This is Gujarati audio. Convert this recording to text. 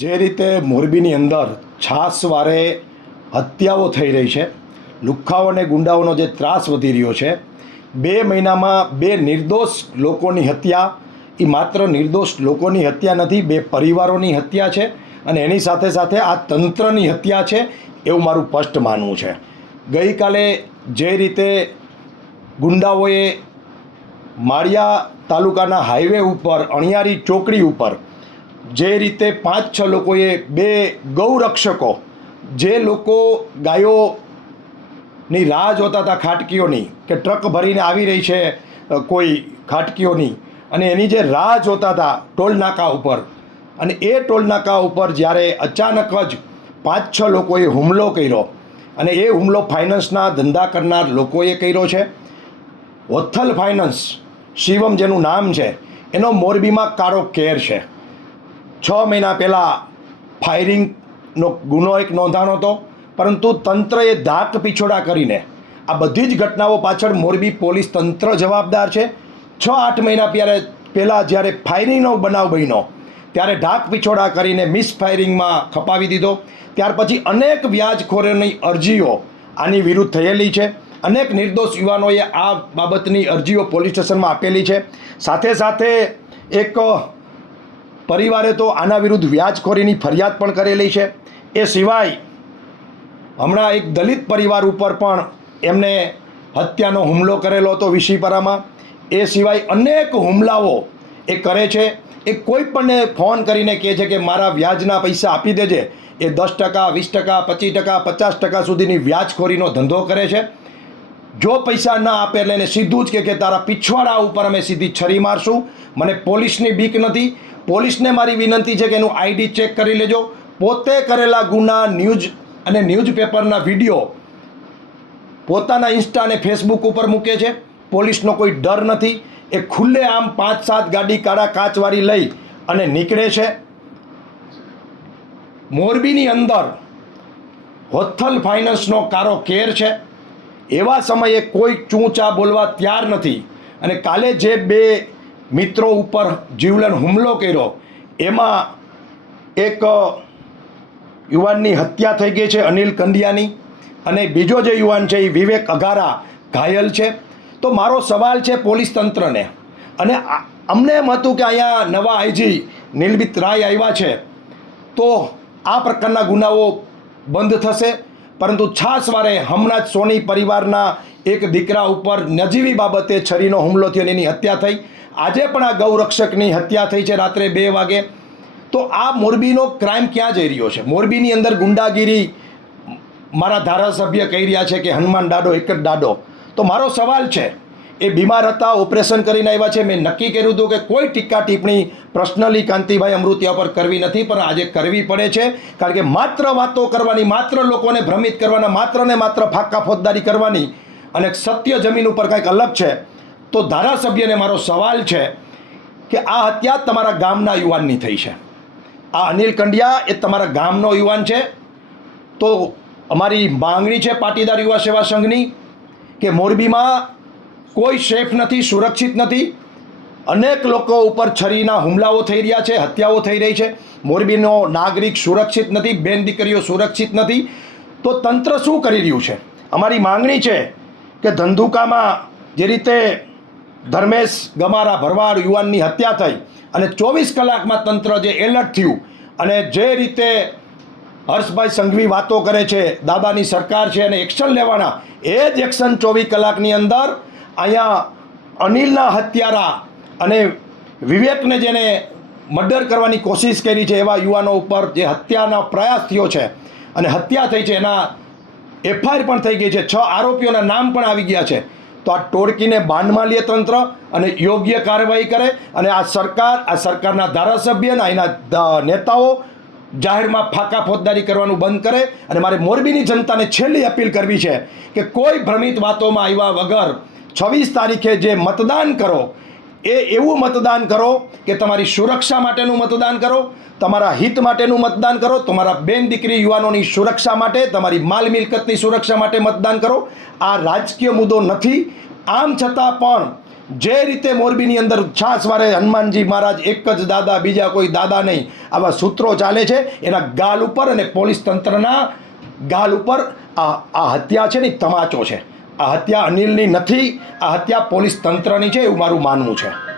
જે રીતે મોરબીની અંદર છાસવારે હત્યાઓ થઈ રહી છે, લુખ્ખાઓ અને ગુંડાઓનો જે ત્રાસ વધી રહ્યો છે, 2 મહિનામાં 2 નિર્દોષ લોકોની હત્યા, એ માત્ર નિર્દોષ લોકોની હત્યા નથી, 2 પરિવારોની હત્યા છે અને એની સાથે સાથે આ તંત્રની હત્યા છે એવું મારું સ્પષ્ટ માનવું છે. ગઈકાલે જે રીતે ગુંડાઓએ માળિયા તાલુકાના હાઈવે ઉપર અણિયારી ચોકડી ઉપર જે રીતે 5-6 લોકોએ 2 ગૌરક્ષકો, જે લોકો ગાયોની રાહ જોતા હતા ખાટકીઓની, કે ટ્રક ભરીને આવી રહી છે કોઈ ખાટકીઓની, અને એની જે રાહ જોતા હતા ટોલ નાકા ઉપર, અને એ ટોલ નાકા ઉપર જ્યારે અચાનક જ 5-6 લોકોએ હુમલો કર્યો, અને એ હુમલો ફાઇનાન્સના ધંધા કરનાર લોકોએ કર્યો છે. વત્થલ ફાઇનાન્સ, શિવમ જેનું નામ છે, એનો મોરબીમાં કાળો કેર છે. 6 મહિના પહેલાં ફાયરિંગનો ગુનો એક નોંધાણો હતો, પરંતુ તંત્રએ ધાક પીછોડા કરીને આ બધી જ ઘટનાઓ પાછળ મોરબી પોલીસ તંત્ર જવાબદાર છે. 6-8 મહિના પહેલાં જ્યારે ફાયરિંગનો બનાવ બન્યો ત્યારે ઢાક પીછોડા કરીને મિસ ફાયરિંગમાં ખપાવી દીધો. ત્યાર પછી અનેક વ્યાજખોરોની અરજીઓ આની વિરુદ્ધ થયેલી છે. અનેક નિર્દોષ યુવાનોએ આ બાબતની અરજીઓ પોલીસ સ્ટેશનમાં આપેલી છે. સાથે સાથે એક પરિવારે તો આના વિરુદ્ધ વ્યાજખોરીની ફરિયાદ પણ કરેલી છે. એ સિવાય હમણાં એક દલિત પરિવાર ઉપર પણ એમને હત્યાનો હુમલો કરેલો હતો વિશીપરામાં. એ સિવાય અનેક હુમલાઓ એ કરે છે. એ કોઈ પણને ફોન કરીને કહે છે કે મારા વ્યાજના પૈસા આપી દેજે. એ 10%, 20%, 25%, 50% સુધીની વ્યાજખોરીનો ધંધો કરે છે. જો પૈસા ના આપે એટલે એને સીધું જ કે તારા પીછવાડા ઉપર અમે સીધી છરી મારશું. મને પોલીસની બીક નથી. પોલીસને મારી વિનંતી છે કે એનું આઈડી ચેક કરી લેજો. પોતે કરેલા ગુના ન્યૂઝ અને ન્યૂઝપેપરના વિડીયો પોતાના ઇન્સ્ટા અને ફેસબુક ઉપર મૂકે છે. પોલીસનો કોઈ ડર નથી. એ ખુલ્લે આમ 5-7 ગાડી કાળા કાચવાળી લઈ અને નીકળે છે. મોરબીની અંદર વત્થલ ફાઇનાન્સનો કારો કેર છે. એવા સમયે કોઈ ચૂંચા બોલવા તૈયાર નથી. અને કાલે જે 2 મિત્રો ઉપર જીવલેણ હુમલો કર્યો, એમાં એક યુવાનની હત્યા થઈ ગઈ છે, અનિલ કંડિયાની, અને બીજો જે યુવાન છે એ વિવેક અઘારા ઘાયલ છે. તો મારો સવાલ છે પોલીસ તંત્રને, અને અમને એમ હતું કે અહીંયા નવા આઈજી નિલબિત રાય આવ્યા છે તો આ પ્રકારના ગુનાઓ બંધ થશે, પરંતુ છાસવારે હમણાં જ સોની પરિવારના એક દીકરા ઉપર નજીવી બાબતે છરીનો હુમલો થયો અને એની હત્યા થઈ. આજે પણ આ ગૌરક્ષકની હત્યા થઈ છે રાત્રે 2 વાગે. તો આ મોરબીનો ક્રાઇમ ક્યાં જઈ રહ્યો છે? મોરબીની અંદર ગુંડાગીરી મારા ધારાસભ્ય કહી રહ્યા છે કે હનુમાન દાડો એક જ દાડો. તો મારો સવાલ છે, એ બીમાર હતા, ઓપરેશન કરીને આવ્યા છે. મેં નક્કી કર્યું હતું કે કોઈ ટીકા ટિપ્પણી પર્સનલી કાંતિભાઈ અમૃતિયા પર કરવી નથી, પણ આજે કરવી પડે છે. કારણ કે માત્ર વાતો કરવાની, માત્ર લોકોને ભ્રમિત કરવાના, માત્ર ને માત્ર ફાંકા ફોજદારી કરવાની, અને સત્ય જમીન ઉપર કંઈક અલગ છે. તો ધારાસભ્યને મારો સવાલ છે કે આ હત્યા તમારા ગામના યુવાનની થઈ છે. આ અનિલ કંડિયા એ તમારા ગામનો યુવાન છે. તો અમારી માંગણી છે પાટીદાર યુવા સેવા સંઘની કે મોરબીમાં કોઈ સેફ નથી, સુરક્ષિત નથી. અનેક લોકો ઉપર છરીના હુમલાઓ થઈ રહ્યા છે, હત્યાઓ થઈ રહી છે. મોરબીનો નાગરિક સુરક્ષિત નથી, બેન દીકરીઓ સુરક્ષિત નથી. તો તંત્ર શું કરી રહ્યું છે? અમારી માંગણી છે કે ધંધુકામાં જે રીતે ધર્મેશ ગમારા ભરવાડ યુવાનની હત્યા થઈ અને 24 કલાકમાં તંત્ર જે એલર્ટ થયું, અને જે રીતે હર્ષભાઈ સંઘવી વાતો કરે છે દાદાની સરકાર છે અને એક્શન લેવાના, એ જ એક્શન 24 કલાકની અંદર અહીંયા અનિલના હત્યારા અને વિવેકને જેને મર્ડર કરવાની કોશિશ કરી છે એવા યુવાનો ઉપર જે હત્યાનો પ્રયાસ થયો છે અને હત્યા થઈ છે, એના એફઆઈઆર પણ થઈ ગઈ છે. 6 આરોપીઓના નામ પણ આવી ગયા છે. તો આ ટોળકીને બાંધમાં લે તંત્ર અને યોગ્ય કાર્યવાહી કરે. અને આ સરકારના ધારાસભ્ય અને અહીંના નેતાઓ જાહેરમાં ફાંકા ફોજદારી કરવાનું બંધ કરે. અને મારે મોરબીની જનતાને છેલ્લી અપીલ કરવી છે કે કોઈ ભ્રમિત વાતોમાં આવ્યા વગર 26 તારીખે જે મતદાન કરો, એ એવું મતદાન કરો કે તમારી સુરક્ષા માટેનું મતદાન કરો, તમારા હિત માટેનું મતદાન કરો, તમારા બેન દીકરી યુવાનોની સુરક્ષા માટે, તમારી માલ મિલકતની સુરક્ષા માટે મતદાન કરો. આ રાજકીય મુદ્દો નથી. આમ છતાં પણ જે રીતે મોરબીની અંદર છાસવારે હનુમાનજી મહારાજ એક જ દાદા, બીજા કોઈ દાદા નહીં, આવા સૂત્રો ચાલે છે, એના ગાલ ઉપર અને પોલીસ તંત્રના ગાલ ઉપર આ હત્યા છે ને તમાચો છે. આ હત્યા અનિલની નથી, આ હત્યા પોલીસ તંત્રની છે એવું મારું માનવું છે.